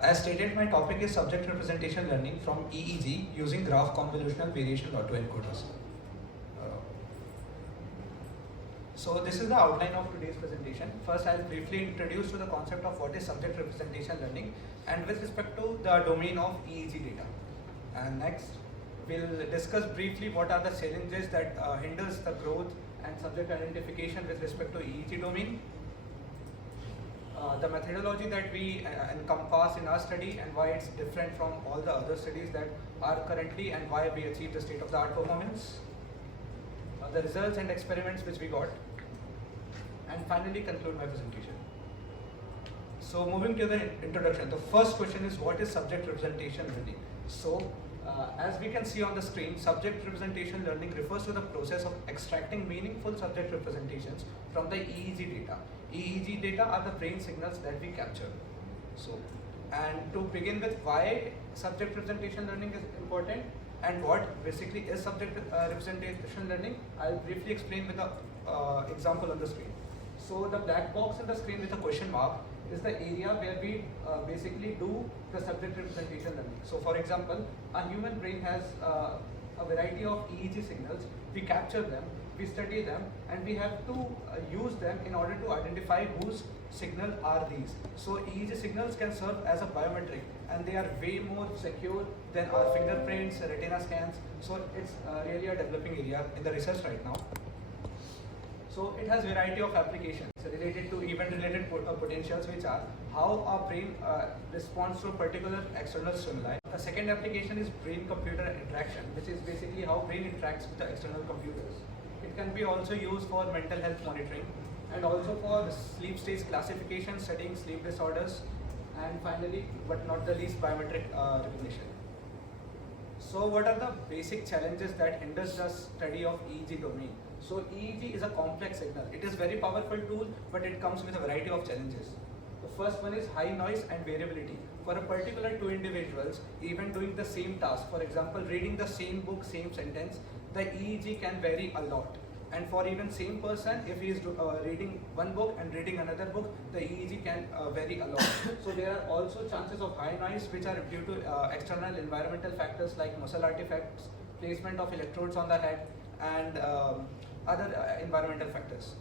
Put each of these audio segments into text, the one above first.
As stated, my topic is subject representation learning from EEG using graph convolutional variational autoencoders. So this is the outline of today's presentation. First, I'll briefly introduce to the concept of what is subject representation learning and with respect to the domain of EEG data. And next, we'll discuss briefly what are the challenges that hinders the growth and subject identification with respect to EEG domain. The methodology that we encompass in our study and why it's different from all the other studies that are currently and why we achieved the state of the art performance, the results and experiments which we got, and finally conclude my presentation. So moving to the introduction, the first question is what is subject representation learning? So as we can see on the screen, subject representation learning refers to the process of extracting meaningful subject representations from the EEG data. EEG data are the brain signals that we capture. So, and to begin with, why subject representation learning is important and what basically is subject representation learning, I'll briefly explain with an example on the screen. So the black box on the screen with a question mark is the area where we basically do the subject representation learning. So for example, a human brain has a variety of EEG signals. We capture them, we study them, and we have to use them in order to identify whose signal are these. So EEG signals can serve as a biometric and they are way more secure than our fingerprints, retina scans. So it's really a developing area in the research right now. So it has variety of applications related to event-related potentials, which are how our brain responds to a particular external stimuli. The second application is brain-computer interaction, which is basically how brain interacts with the external computers. It can be also used for mental health monitoring and also for sleep stage classification, studying sleep disorders, and finally, but not the least, biometric recognition. So what are the basic challenges that hinders the study of EEG domain? So EEG is a complex signal. It is very powerful tool, but it comes with a variety of challenges. The first one is high noise and variability. For a particular two individuals, even doing the same task, for example, reading the same book, same sentence, the EEG can vary a lot. And for even same person, if he is reading one book and reading another book, the EEG can vary a lot. So there are also chances of high noise which are due to external environmental factors like muscle artifacts, placement of electrodes on the head, and other environmental factors.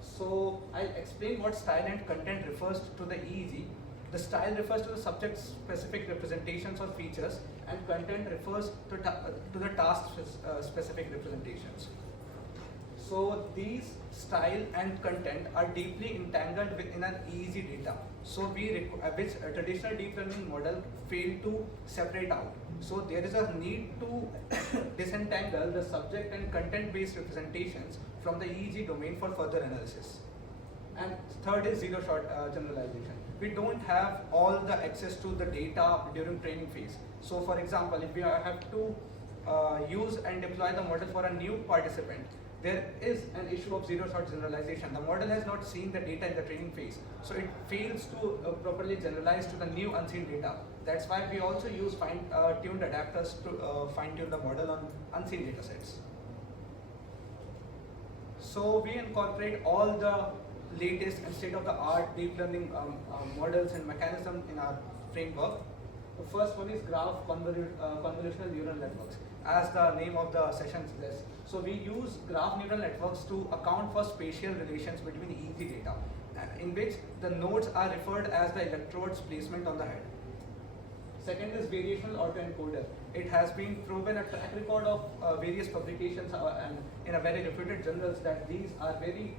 So I'll explain what style and content refers to the EEG. The style refers to the subject-specific representations or features, and content refers to the task-specific representations. So these style and content are deeply entangled within an EEG data. So which a traditional deep learning model failed to separate out. So there is a need to disentangle the subject and content based representations from the EEG domain for further analysis. And third is zero shot generalization. We don't have all the access to the data during training phase. So for example, if we have to use and deploy the model for a new participant, there is an issue of zero shot generalization. The model has not seen the data in the training phase, so it fails to properly generalize to the new unseen data. That's why we also use fine-tuned adapters to fine-tune the model on unseen data sets. So we incorporate all the latest and state-of-the-art deep learning models and mechanisms in our framework. The first one is graph convolutional neural networks, as the name of the session suggests. So we use graph neural networks to account for spatial relations between EEG data, in which the nodes are referred as the electrodes placement on the head. Second is variational autoencoder. It has been proven a track record of various publications and in a very reputed journals that these are very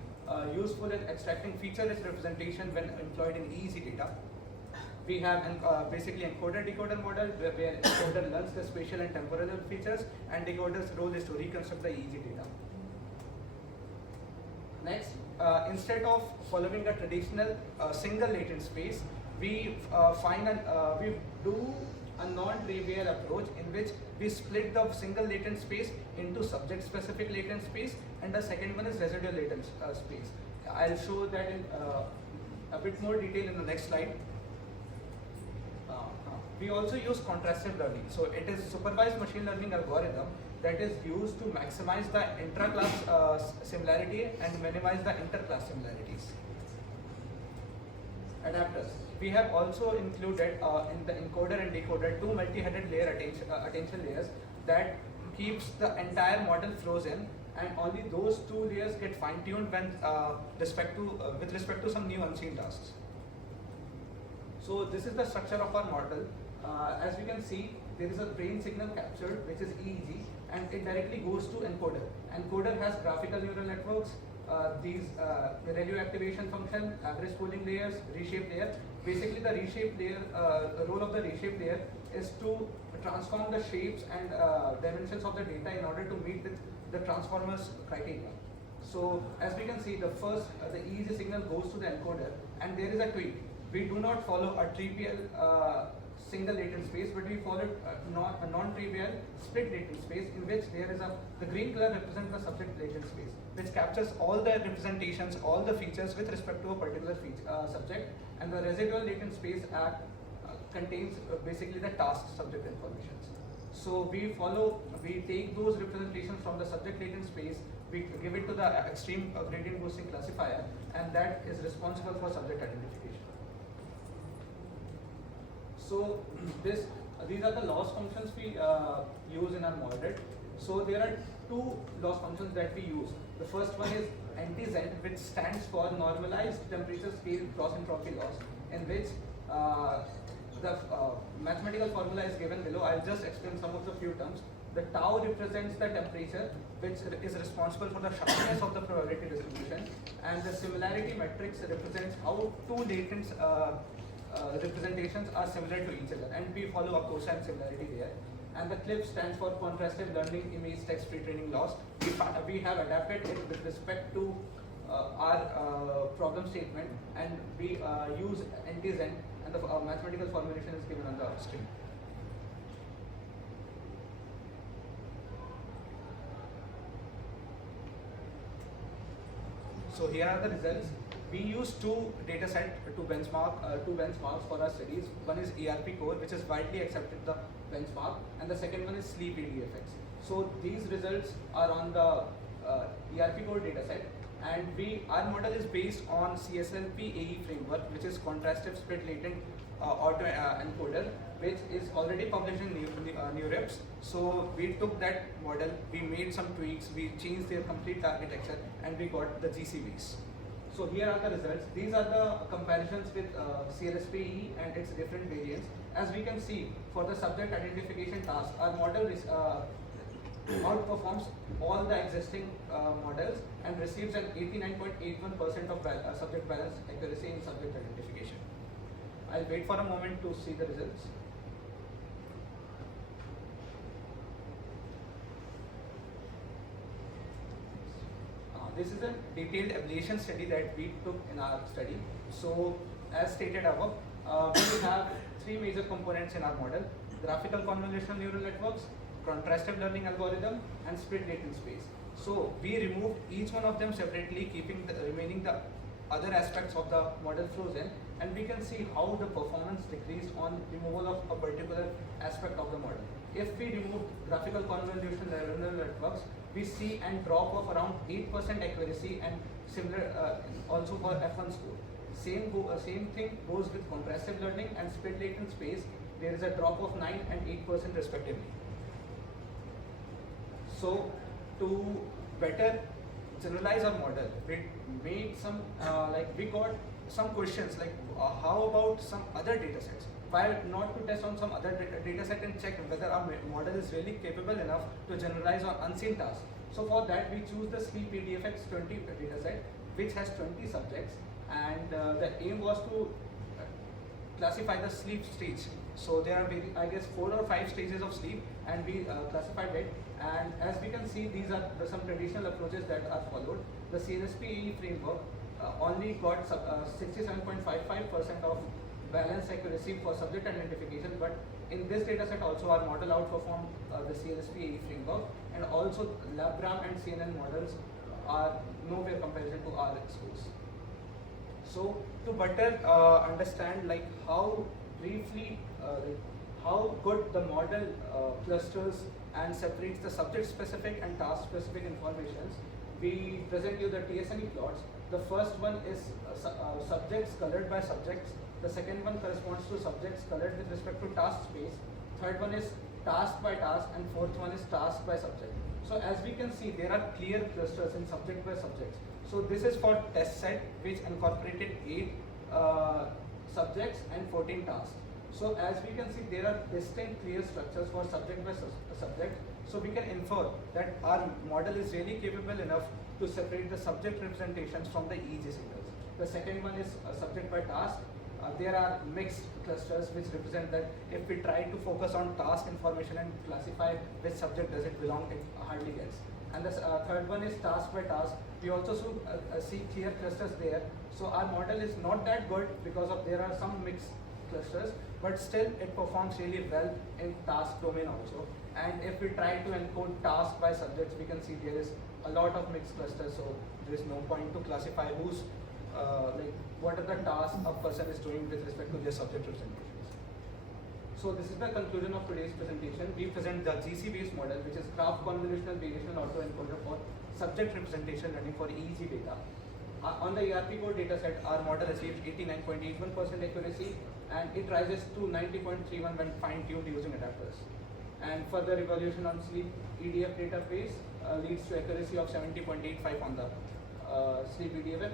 useful in extracting feature-rich representation when employed in EEG data. We have basically encoder-decoder model where encoder learns the spatial and temporal features, and decoder's role is to reconstruct the EEG data. Next, instead of following a traditional single latent space, we do a non-trivial approach in which we split the single latent space into subject-specific latent space, and the second one is residual latent space. I'll show that in a bit more detail in the next slide. We also use contrastive learning. So it is supervised machine learning algorithm that is used to maximize the intra-class similarity and minimize the inter-class similarities. adapters. We have also included in the encoder and decoder two multi-headed layer attention layers that keeps the entire model frozen, and only those two layers get fine-tuned when with respect to some new unseen tasks. So this is the structure of our model. As we can see, there is a brain signal captured, which is EEG, and it directly goes to encoder. Encoder has graphical neural networks, these ReLU activation function, average pooling layers, reshape layer. Basically, the reshape layer, the role of the reshape layer is to transform the shapes and dimensions of the data in order to meet with the transformers criteria. So as we can see, the EEG signal goes to the encoder, and there is a tweak. We do not follow a trivial single latent space, but we follow a non-trivial split latent space, in which there is the green color represents the subject latent space, which captures all the representations, all the features with respect to a particular subject, and the residual latent space contains basically the task subject informations. So we take those representations from the subject latent space, we give it to the extreme gradient boosting classifier, and that is responsible for subject identification. So these are the loss functions we use in our model. So there are two loss functions that we use. The first one is NTZ, which stands for normalized temperature scale cross entropy loss, in which the mathematical formula is given below. I'll just explain some of the few terms. The tau represents the temperature, which is responsible for the sharpness of the probability distribution, and the similarity matrix represents how two latent representations are similar to each other, and we follow a cosine similarity there. And the CLIP stands for contrastive learning image text pre-training loss. We have adapted it with respect to our problem statement, and we use NTZ, and the mathematical formulation is given on the screen. So here are the results. We use two data sets to benchmarks for our studies. One is ERP core, which is widely accepted the benchmark, and the second one is sleep EDFX. So these results are on the ERP core data set, and our model is based on CSLP AE framework, which is contrastive split latent autoencoder, which is already published in NeurIPS. So we took that model, we made some tweaks, we changed their complete architecture, and we got the GCVs. So here are the results. These are the comparisons with CLSP-E and its different variants. As we can see, for the subject identification task, our model outperforms all the existing models and receives an 89.81% of subject balance accuracy in subject identification. I'll wait for a moment to see the results. This is a detailed ablation study that we took in our study. So as stated above, we have three major components in our model: graphical convolutional neural networks, contrastive learning algorithm, and split latent space. So we removed each one of them separately, keeping remaining the other aspects of the model frozen, and we can see how the performance decreased on removal of a particular aspect of the model. If we remove graphical convolutional neural networks, we see a drop of around 8% accuracy, and similar also for F1 score. Same thing goes with contrastive learning and split latent space. There is a drop of 9 and 8% respectively. So to better generalize our model, we made some we got some questions like how about some other data sets? Why not to test on some other data set and check whether our model is really capable enough to generalize on unseen tasks. So for that, we choose the sleep EDFX 20 data set, which has 20 subjects, and the aim was to classify the sleep stage. So there are, I guess, 4 or 5 stages of sleep, and we classified it. And as we can see, these are some traditional approaches that are followed. The CLSP framework only got 67.55% of balance accuracy for subject identification, but in this data set also our model outperformed the CLSP framework, and also LabGram and CNN models are nowhere comparison to our scores. So to better understand like how briefly how good the model clusters and separates the subject specific and task specific informations, we present you the TSNE plots. The first one is subjects colored by subjects. The second one corresponds to subjects colored with respect to task space. Third one is task by task, and fourth one is task by subject. So as we can see, there are clear clusters in subject by subjects. So this is for test set, which incorporated 8 subjects and 14 tasks. So as we can see, there are distinct clear structures for subject by subject. So we can infer that our model is really capable enough to separate the subject representations from the EEG signals. The second one is subject by task. There are mixed clusters which represent that if we try to focus on task information and classify which subject does it belong, it hardly gets. And the third one is task by task. We also see clear clusters there. So our model is not that good because of there are some mixed clusters, but still it performs really well in task domain also. And if we try to encode task by subjects, we can see there is a lot of mixed clusters, so there is no point to classify who's like what are the tasks a person is doing with respect to their subject representations. So this is the conclusion of today's presentation. We present the GC-based model, which is Graph Convolutional Variational Autoencoder for subject representation learning for EEG data. On the ERP code dataset, our model achieves 89.81% accuracy, and it rises to 90.31 when fine-tuned using adapters. And further evaluation on sleep EDF database leads to accuracy of 70.85 on the sleep EDF.